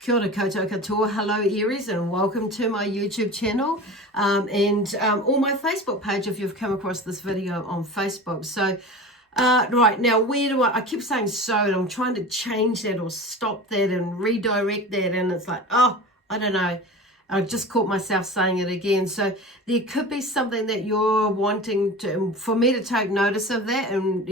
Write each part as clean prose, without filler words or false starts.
Kia ora koutou katoa. Hello Aries, and welcome to my YouTube channel and or my Facebook page if you've come across this video on Facebook. So right now, where do I keep saying so, and I'm trying to change that or stop that and redirect that, and it's like, oh, I don't know, I just caught myself saying it again. So there could be something that you're wanting to, for me to take notice of that, and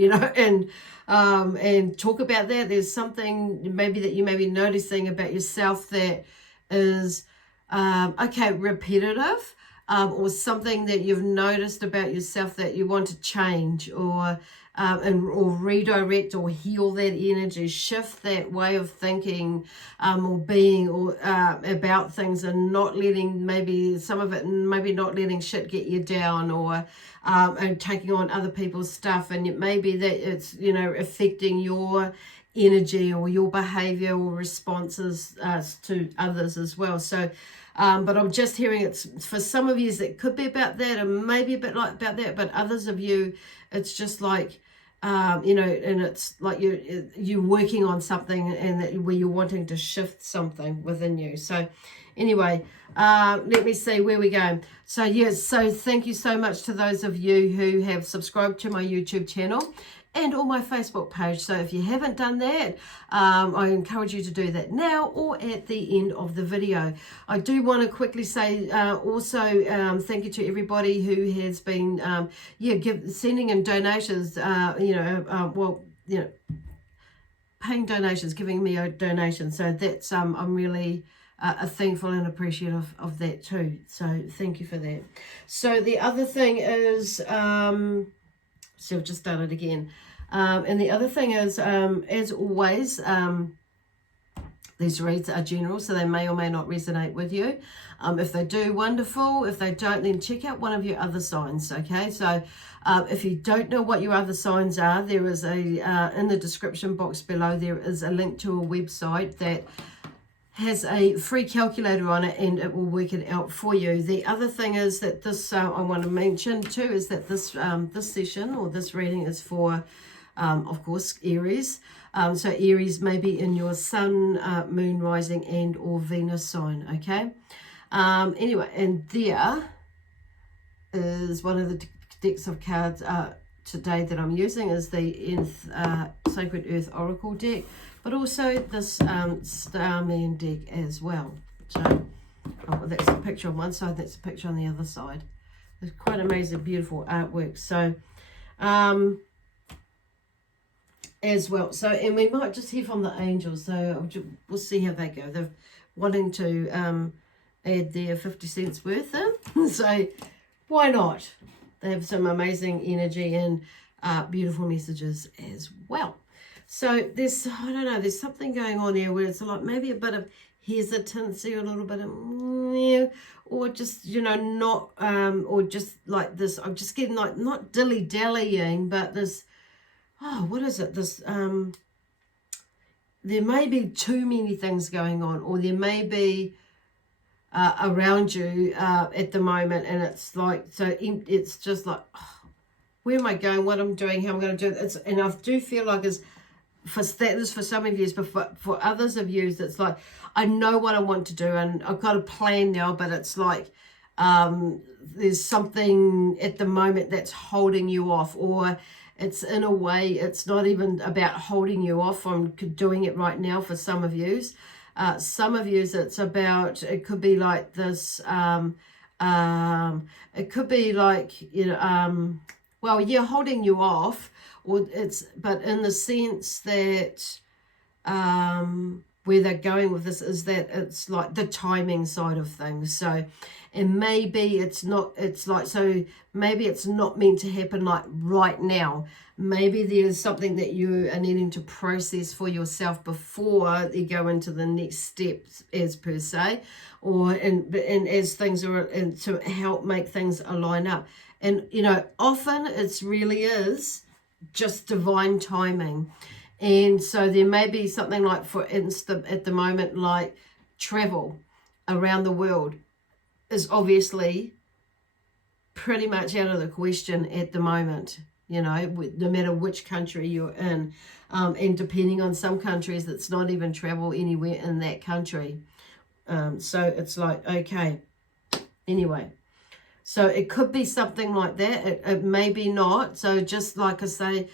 and talk about that. There's something maybe that you may be noticing about yourself that is okay, repetitive, or something that you've noticed about yourself that you want to change, or redirect or heal that energy, shift that way of thinking or being or about things, and not letting maybe some of it, maybe not letting shit get you down, or and taking on other people's stuff, and it may be that it's affecting your energy or your behavior or responses to others as well. So but I'm just hearing it's for some of you it could be about that, and maybe a bit like about that, but others of you it's just like and it's like you're working on something, and that where you're wanting to shift something within you. So anyway, let me see where we go. So yes, so thank you so much to those of you who have subscribed to my YouTube channel and on my Facebook page. So if you haven't done that, I encourage you to do that now or at the end of the video. I do want to quickly say also thank you to everybody who has been sending in donations, paying donations, giving me a donation. So that's I'm really thankful and appreciative of that too. So thank you for that. So the other thing is so I've just done it again. And the other thing is, as always, these reads are general, so they may or may not resonate with you. If they do, wonderful. If they don't, then check out one of your other signs, okay? So if you don't know what your other signs are, there is in the description box below, there is a link to a website that has a free calculator on it, and it will work it out for you. The other thing is that this I want to mention too is that this this session or this reading is for of course Aries. So Aries may be in your sun, moon, rising and or Venus sign, okay? Anyway, and there is one of the decks of cards today that I'm using is the Sacred Earth Oracle deck, but also this Starman deck as well. So that's a picture on one side, that's a picture on the other side. It's quite amazing, beautiful artwork. So as well. So, and we might just hear from the angels. So we'll see how they go. They're wanting to add their 50 cents worth in. So why not? They have some amazing energy and beautiful messages as well. So there's, I don't know, there's something going on here where it's like maybe a bit of hesitancy, or a little bit of, or just, not, or just like this, I'm just getting like, not dilly-dallying, but this, what is it? This, there may be too many things going on, or there may be around you at the moment, and it's like, so it's just like, where am I going, what I'm doing, how I'm going to do it. And I do feel like it's, for some of you, but for others of you, it's like, I know what I want to do, and I've got a plan now, but it's like, there's something at the moment that's holding you off, or it's in a way, it's not even about holding you off from doing it right now for some of you. Some of you, it's about, it could be like this, it could be like, well, yeah, holding you off, or it's, but in the sense that where they're going with this is that it's like the timing side of things. So, and maybe it's not, it's like, so maybe it's not meant to happen like right now. Maybe there's something that you are needing to process for yourself before you go into the next steps, as per se, or and as things are, and to help make things align up. And often it's really is just divine timing. And so there may be something like, for instance, at the moment, like travel around the world is obviously pretty much out of the question at the moment. you know, no matter which country you're in. And depending on some countries, it's not even travel anywhere in that country. So it's like, okay, anyway. So it could be something like that. It may be not. So just like I say,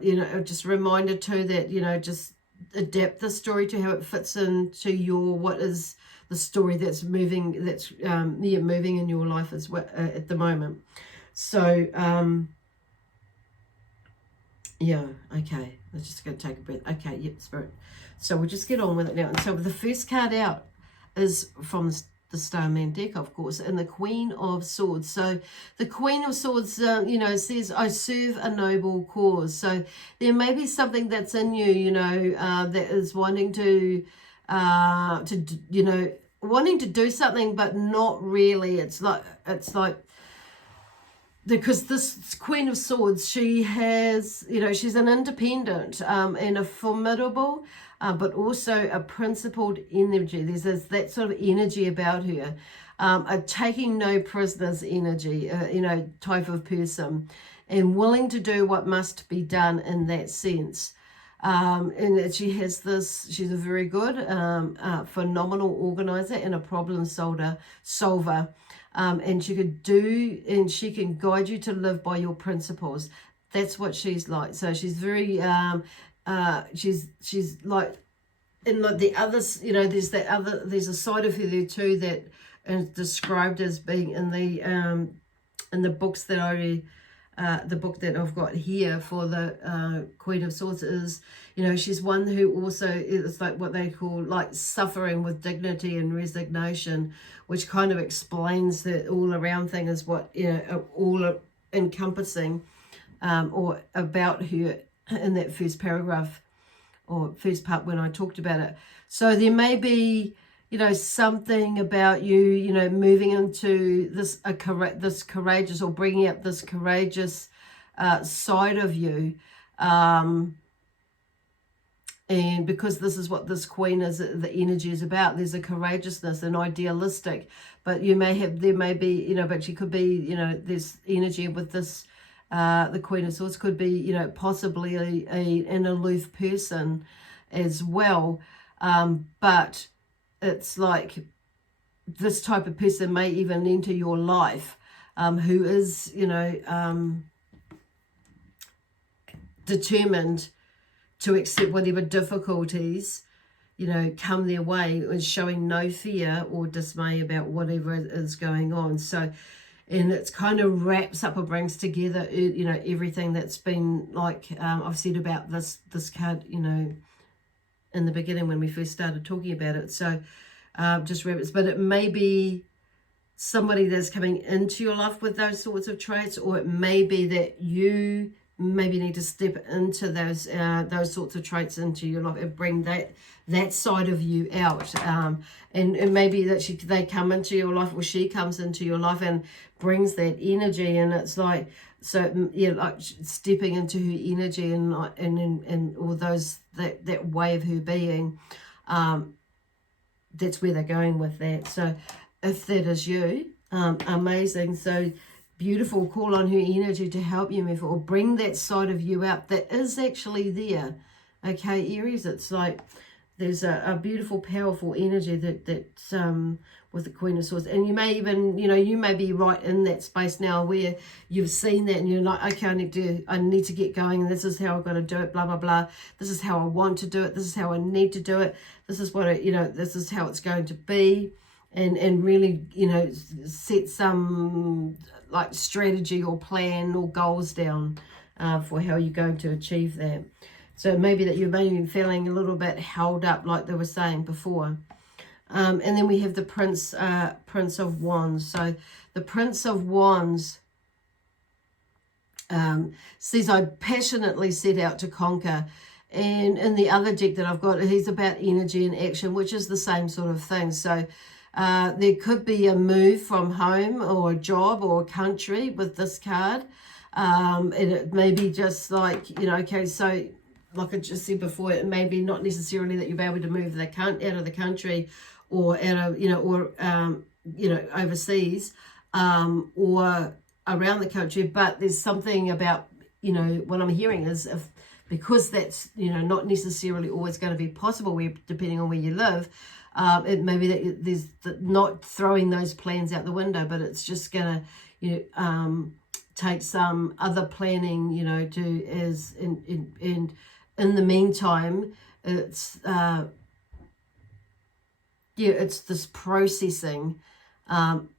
you know, just a reminder too that, you know, just adapt the story to how it fits into your, what is the story that's moving, that's moving in your life as well at the moment. So, yeah, okay. I'm just going to take a breath. Okay, yep, Spirit. So we'll just get on with it now. And so the first card out is from the Starman deck, of course, and the Queen of Swords. So the Queen of Swords, you know, says, I serve a noble cause. So there may be something that's in you, you know, that is wanting to you know, wanting to do something, but not really. It's like, because this Queen of Swords, she has, you know, she's an independent and a formidable, but also a principled energy. There's that sort of energy about her, a taking no prisoners energy, you know, type of person, and willing to do what must be done in that sense. And that she has this, she's a very good, phenomenal organizer and a problem solver. And she can guide you to live by your principles. That's what she's like. So she's very, she's like, and like the others, you know, there's a side of her there too that is described as being in the books that the book that I've got here for the Queen of Swords is, you know, she's one who also is like what they call like suffering with dignity and resignation, which kind of explains the all around thing is what, you know, all encompassing or about her in that first paragraph or first part when I talked about it. So there may be, you know, something about you, you know, moving into this courageous or bringing up this courageous side of you. And because this is what this queen is, the energy is about, there's a courageousness and idealistic, but there may be, you know, but she could be, you know, this energy with this, the Queen of Swords could be, you know, possibly an aloof person as well. But it's like this type of person may even enter your life, who is, you know, determined to accept whatever difficulties, you know, come their way, and showing no fear or dismay about whatever is going on. So, and it's kind of wraps up or brings together, you know, everything that's been like I've said about this card, you know, in the beginning when we first started talking about it. So just wraps, but it may be somebody that's coming into your life with those sorts of traits, or it may be that you maybe need to step into those sorts of traits into your life and bring that side of you out. And maybe that they come into your life, or she comes into your life and brings that energy, and it's like, so yeah, like stepping into her energy and all those that way of her being. That's where they're going with that. So if that is you, amazing. So beautiful, call on her energy to help you move or bring that side of you out that is actually there. Okay, Aries, it's like there's a beautiful, powerful energy that's with the Queen of Swords. And you may even, you know, you may be right in that space now where you've seen that and you're like, okay, I need to get going, and this is how I've got to do it, blah, blah, blah. This is how I want to do it. This is how I need to do it. This is what, you know, this is how it's going to be. And really, you know, set some like strategy or plan or goals down for how you're going to achieve that. So maybe that you may be feeling a little bit held up, like they were saying before. And then we have the Prince of Wands. So the Prince of Wands says, I passionately set out to conquer. And in the other deck that I've got, he's about energy and action, which is the same sort of thing. So there could be a move from home or a job or a country with this card. And it may be just like, you know, okay, so like I just said before, it may be not necessarily that you'll be able to move out of the country or out of, you know, or, you know, overseas or around the country, but there's something about you know, what I'm hearing is if, because that's, you know, not necessarily always going to be possible depending on where you live, it may be that there's not throwing those plans out the window, but it's just going to, you know, take some other planning, you know, and in the meantime, it's, it's this processing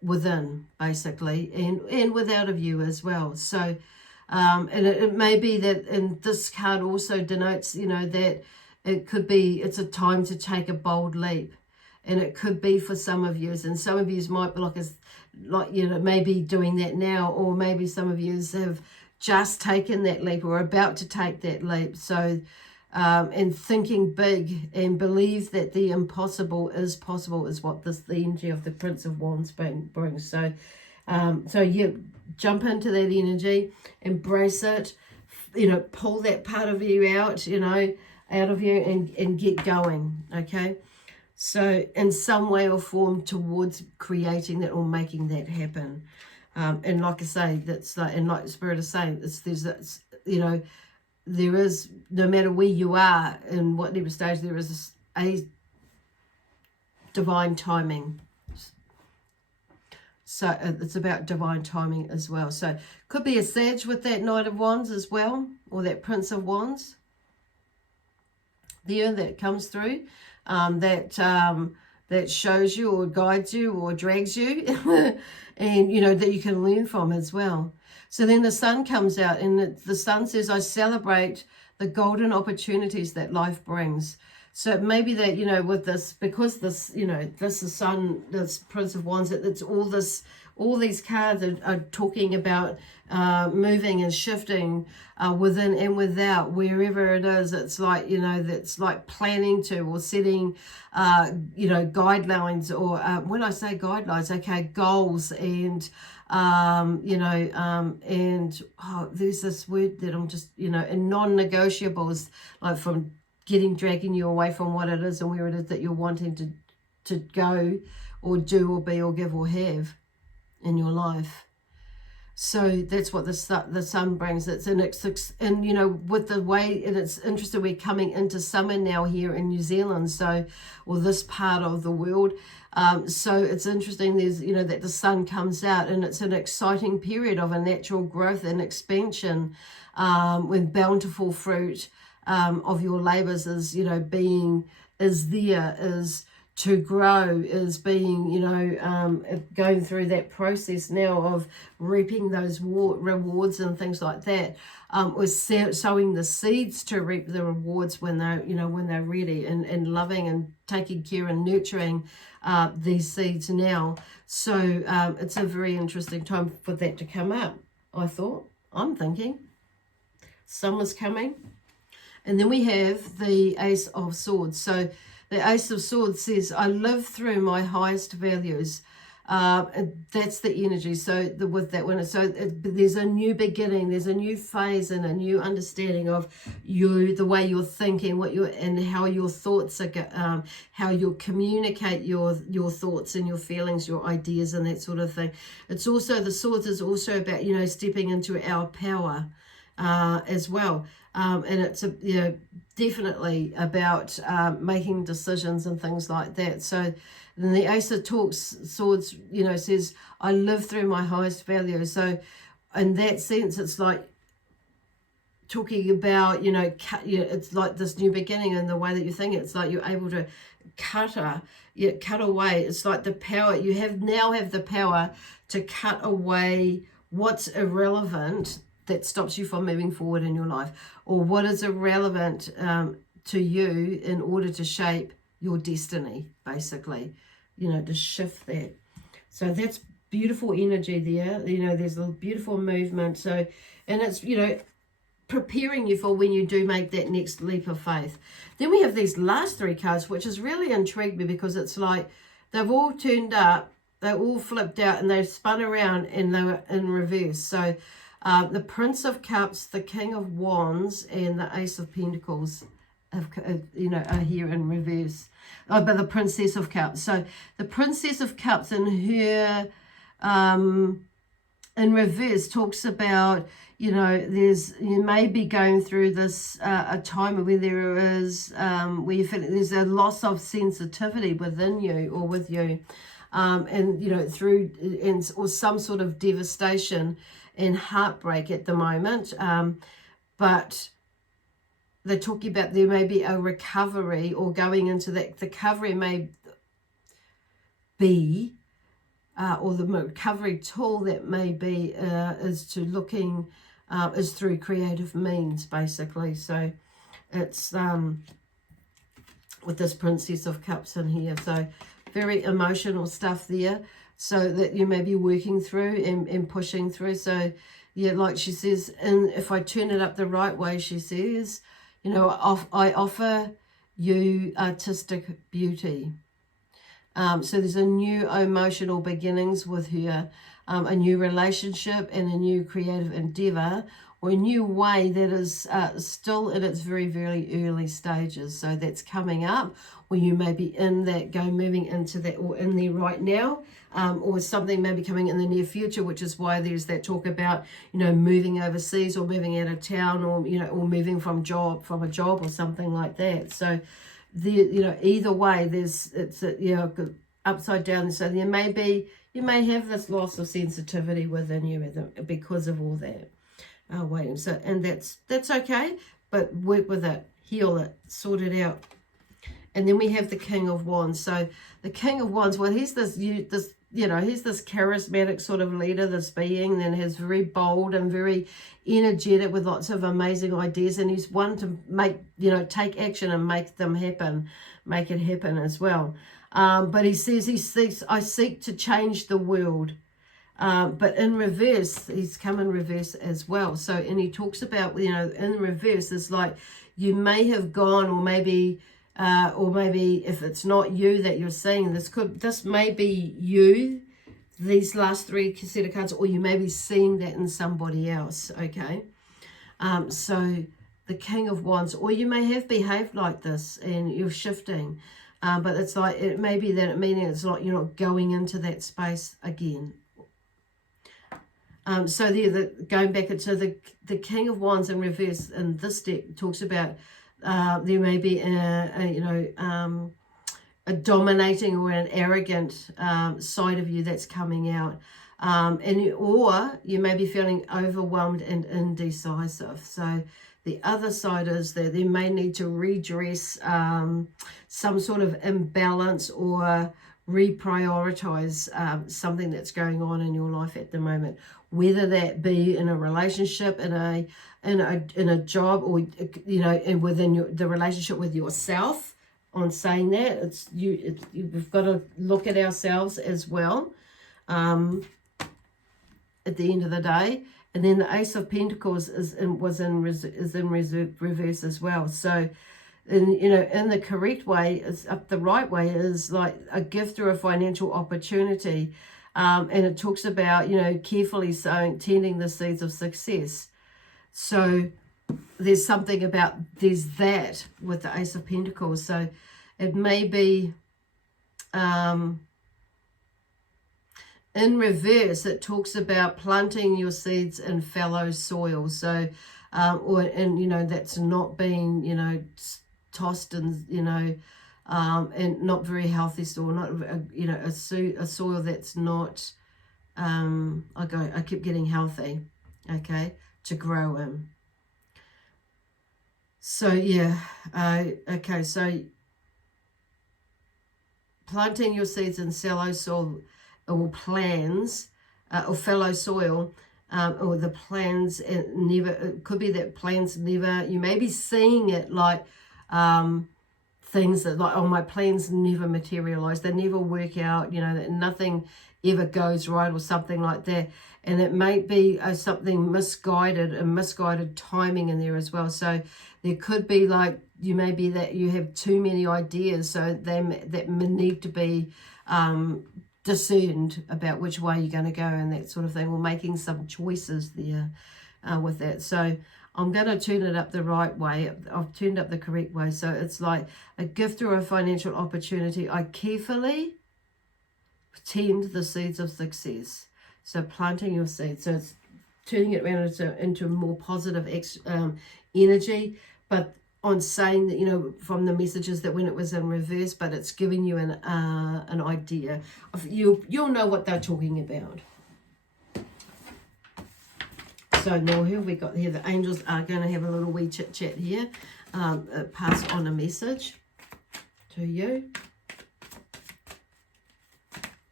within, basically, and without of you as well. So, and it may be that, and this card also denotes, you know, that it could be, it's a time to take a bold leap. And it could be for some of you, and some of you might be like, you know, maybe doing that now, or maybe some of you have just taken that leap or are about to take that leap. So, and thinking big and believe that the impossible is possible is what the energy of the Prince of Wands brings. So, so yeah, jump into that energy, embrace it, you know, pull that part of you out, you know, out of you and get going, okay? So in some way or form towards creating that or making that happen. And like I say, that's like, and like Spirit is saying, there's, you know, there is, no matter where you are in whatever stage, there is a divine timing. So it's about divine timing as well. So could be a Sag with that Knight of Wands as well, or that Prince of Wands there that comes through. That shows you or guides you or drags you and, you know, that you can learn from as well. So then the Sun comes out, and the Sun says, I celebrate the golden opportunities that life brings. So it may be that, you know, with this, because this, you know, this is Sun, this Prince of Wands, it's all these cards are talking about moving and shifting within and without, wherever it is. It's like, you know, that's like planning to, or setting, you know, guidelines, or when I say guidelines, okay, goals, and, you know, and there's this word that I'm just, you know, and non-negotiables, like from dragging you away from what it is and where it is that you're wanting to go or do or be or give or have in your life. So that's what the Sun brings. And you know, with the way, and it's interesting, we're coming into summer now here in New Zealand, so, or this part of the world. So it's interesting, there's, you know, that the Sun comes out, and it's an exciting period of a natural growth and expansion, when bountiful fruit of your labors is, you know, is to grow, is being, you know, going through that process now of reaping those rewards and things like that, or sowing the seeds to reap the rewards when they're, you know, when they're ready, and loving and taking care and nurturing these seeds now. So it's a very interesting time for that to come up, I'm thinking. Summer's coming. And then we have the Ace of Swords. So the Ace of Swords says, I live through my highest values. And that's the energy. So with that one, so there's a new beginning, there's a new phase and a new understanding of you, the way you're thinking, and how your thoughts are, how you communicate your thoughts and your feelings, your ideas and that sort of thing. It's also, the Swords is also about, you know, stepping into our power as well. And it's, you know, definitely about making decisions and things like that. So then the Ace of Swords, you know, says, I live through my highest value. So in that sense, it's like talking about, you know, it's like this new beginning in the way that you think. It's like you're able to cut away. It's like the power, you now have the power to cut away what's irrelevant that stops you from moving forward in your life, or what is irrelevant to you in order to shape your destiny, basically, you know, to shift that. So that's beautiful energy there. You know, there's a beautiful movement. So, and it's, you know, preparing you for when you do make that next leap of faith. Then we have these last three cards, which has really intrigued me, because it's like they've all turned up, they all flipped out, and they've spun around and they were in reverse. So the Prince of Cups, the King of Wands, and the Ace of Pentacles you know, are here in reverse. But the Princess of Cups. So the Princess of Cups in her in reverse talks about, you know, you may be going through this a time where there is where you feel there's a loss of sensitivity within you or with you, and you know, through or some sort of devastation and heartbreak at the moment, but they're talking about there may be a recovery or going into that. The recovery may be or the recovery tool that may be is to looking is through creative means, basically. So it's with this Princess of Cups in here, so very emotional stuff there, so that you may be working through and pushing through. So yeah, like she says, and if I turn it up the right way, she says, you know, I offer you artistic beauty. So there's a new emotional beginnings with her, a new relationship and a new creative endeavor, or a new way that is still in its very, very early stages. So that's coming up, or you may be in that, moving into that, or in there right now, or something maybe coming in the near future, which is why there's that talk about, you know, moving overseas or moving out of town, or, you know, or moving from a job or something like that. So you know, either way, it's you know, upside down. So you may have this loss of sensitivity within you because of all that waiting. So, and that's okay, but work with it, heal it, sort it out. And then we have the King of Wands. So the King of Wands, well, he's this charismatic sort of leader, this being, and is very bold and very energetic with lots of amazing ideas, and he's one to make, you know, take action and make it happen as well. But he says, I seek to change the world. But in reverse, he's come in reverse as well. So, and he talks about, you know, in reverse, it's like you may have gone, or maybe if it's not you that you're seeing, this may be you, these last three set of cards, or you may be seeing that in somebody else, okay? So the King of Wands, or you may have behaved like this and you're shifting, but it's like, it may be that meaning it's like you're not going into that space again. So there, going back into the King of Wands in reverse in this deck talks about there may be a dominating or an arrogant side of you that's coming out, or you may be feeling overwhelmed and indecisive. So the other side is that they may need to redress some sort of imbalance or reprioritize something that's going on in your life at the moment, whether that be in a relationship, in a job, or, you know, and within the relationship with yourself. On saying that, we've got to look at ourselves as well at the end of the day. And then the Ace of Pentacles is in reverse as well. So, in the correct way, is up the right way, is like a gift or a financial opportunity. And it talks about, you know, carefully sowing, tending the seeds of success. So there's something about, there's that with the Ace of Pentacles. So it may be, in reverse, it talks about planting your seeds in fallow soil. So, you know, that's not being, you know, tossed and, you know, and not very healthy soil, not, you know, a soil that's not, I keep getting healthy, okay, to grow in. So, yeah, okay, so planting your seeds in fallow soil or plans, or fallow soil, or the plans never, it could be that plans never, you may be seeing it like things that like, oh, my plans never materialize, they never work out, you know, that nothing ever goes right or something like that. And it may be something misguided timing in there as well. So there could be like, you may be that you have too many ideas, so that need to be discerned about which way you're going to go and that sort of thing, or making some choices there with that. So I'm going to turn it up the right way. I've turned up the correct way. So it's like a gift or a financial opportunity. I carefully tend the seeds of success. So planting your seed. So it's turning it around into more positive energy. But on saying that, you know, from the messages that when it was in reverse, but it's giving you an idea of, you'll know what they're talking about. So now here we got here, the angels are going to have a little wee chit chat here, pass on a message to you.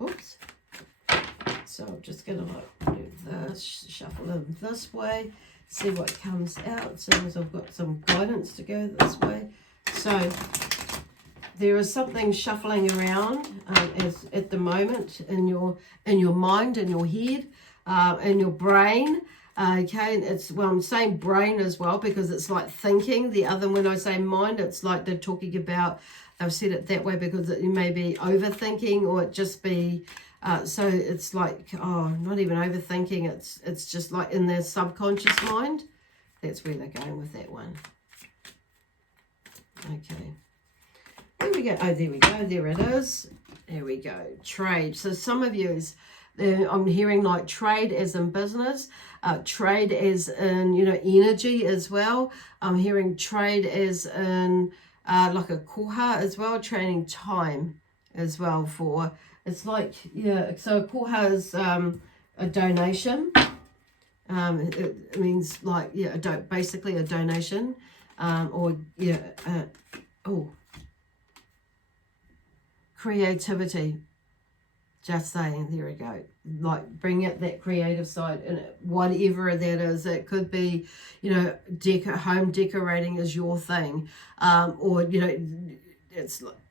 Oops. So I'm just going to do this, shuffle in this way, see what comes out, as soon as I've got some guidance to go this way. So there is something shuffling around as at the moment in your mind, in your head, in your brain. Okay, and it's, well, I'm saying brain as well because it's like thinking. The other, when I say mind, it's like they're talking about, I've said it that way because you may be overthinking, or it just be, so it's like, oh, not even overthinking, it's just like in their subconscious mind. That's where they're going with that one. Okay. There we go. Oh, there we go. There it is. There we go. Trade. So some of you is, I'm hearing like trade as in business, trade as in, you know, energy as well. I'm hearing trade as in like a koha as well, trading time as well for, it's like, yeah, so a koha is a donation. It means like, yeah, basically a donation, or, yeah, creativity. Just saying, there we go. Like, bring out that creative side, and whatever that is. It could be, you know, home decorating is your thing, or, you know,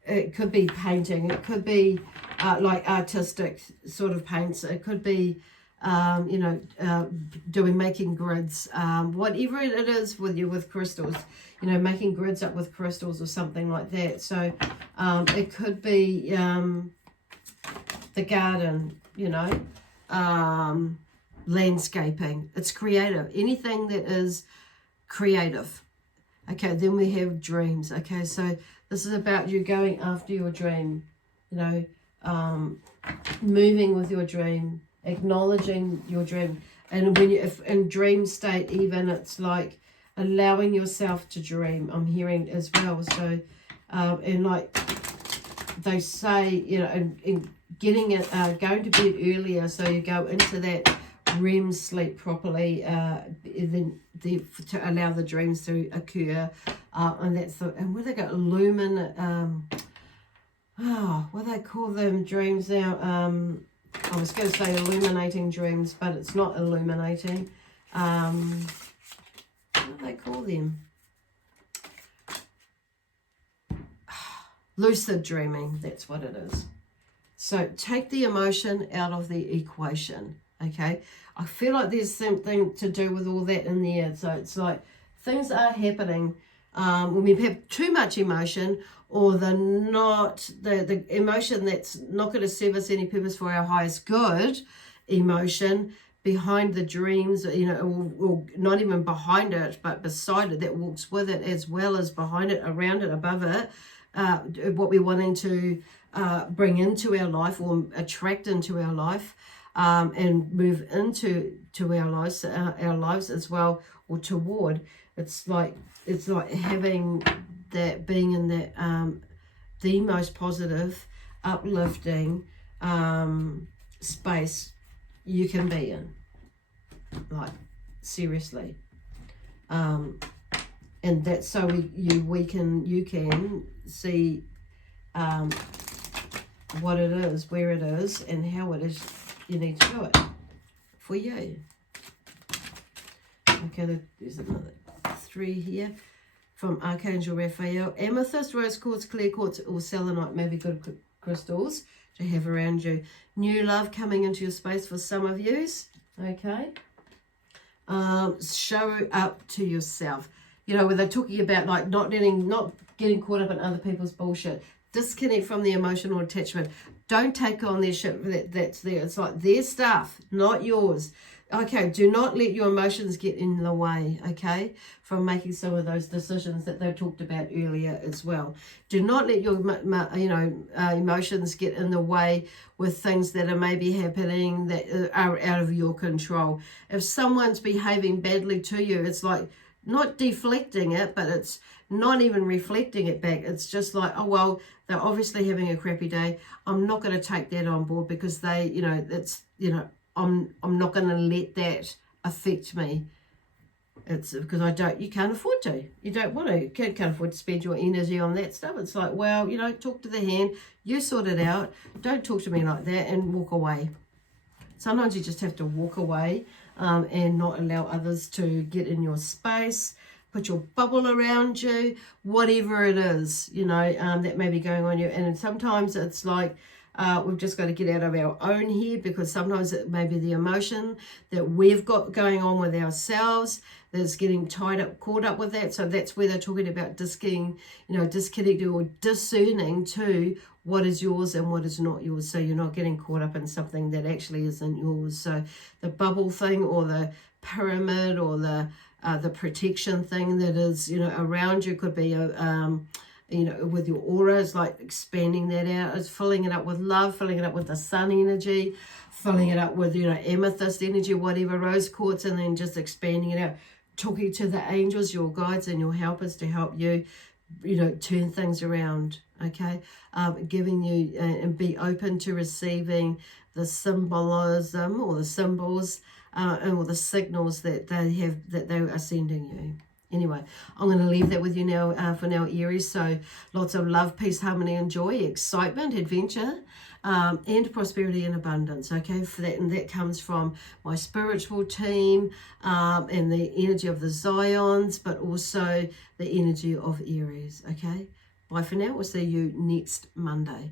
it could be painting. It could be like artistic sort of paints. It could be, you know, making grids. Whatever it is with crystals, you know, making grids up with crystals or something like that. So it could be the garden, you know, landscaping. It's creative. Anything that is creative. Okay, then we have dreams. Okay, so this is about you going after your dream, you know, moving with your dream, acknowledging your dream. And when if in dream state even, it's like allowing yourself to dream, I'm hearing as well. So, and like they say, you know, and getting it, going to bed earlier so you go into that REM sleep properly, then to allow the dreams to occur, and that's the, and where they go, what they call them dreams now, I was going to say illuminating dreams, but it's not illuminating, what do they call them? Lucid dreaming, that's what it is. So take the emotion out of the equation, okay? I feel like there's something to do with all that in there. So it's like things are happening when we have too much emotion, or the emotion that's not going to serve us any purpose for our highest good emotion behind the dreams, you know, or not even behind it, but beside it, that walks with it, as well as behind it, around it, above it, what we're wanting to bring into our life or attract into our life, and move into our lives as well, or toward. It's like having that, being in that the most positive, uplifting space you can be in, like seriously, and that's so you can see what it is, where it is, and how it is you need to do it for you. Okay, there's another 3 here from Archangel Raphael. Amethyst, rose quartz, clear quartz, or selenite may be good crystals to have around you. New love coming into your space for some of yous. Okay. Show up to yourself. You know, where they're talking about like not getting caught up in other people's bullshit. Disconnect from the emotional attachment. Don't take on their shit that's there. It's like their stuff, not yours. Okay, do not let your emotions get in the way, okay, from making some of those decisions that they talked about earlier as well. Do not let your, emotions get in the way with things that are maybe happening that are out of your control. If someone's behaving badly to you, it's like not deflecting it, but it's not even reflecting it back. It's just like, oh, well, they're obviously having a crappy day. I'm not going to take that on board because they, I'm not going to let that affect me. It's because you can't afford to. You don't want to. You can't afford to spend your energy on that stuff. It's like, well, talk to the hand. You sort it out. Don't talk to me like that, and walk away. Sometimes you just have to walk away and not allow others to get in your space. Put your bubble around you, whatever it is, that may be going on you. And sometimes it's like, we've just got to get out of our own head, because sometimes it may be the emotion that we've got going on with ourselves that's getting caught up with that. So that's where they're talking about disconnecting or discerning to what is yours and what is not yours. So you're not getting caught up in something that actually isn't yours. So the bubble thing, or the pyramid, or the protection thing that is, around you, could be with your aura, is like expanding that out. It's filling it up with love, filling it up with the sun energy, filling it up with, amethyst energy, whatever, rose quartz, and then just expanding it out. Talking to the angels, your guides and your helpers, to help you, turn things around, okay? Giving you, and be open to receiving the symbolism or the symbols or the signals that they are sending you. Anyway, I'm going to leave that with you now for now, Aries. So lots of love, peace, harmony, and joy, excitement, adventure, and prosperity and abundance, okay? For that, and that comes from my spiritual team and the energy of the Zions, but also the energy of Aries, okay? Bye for now. We'll see you next Monday.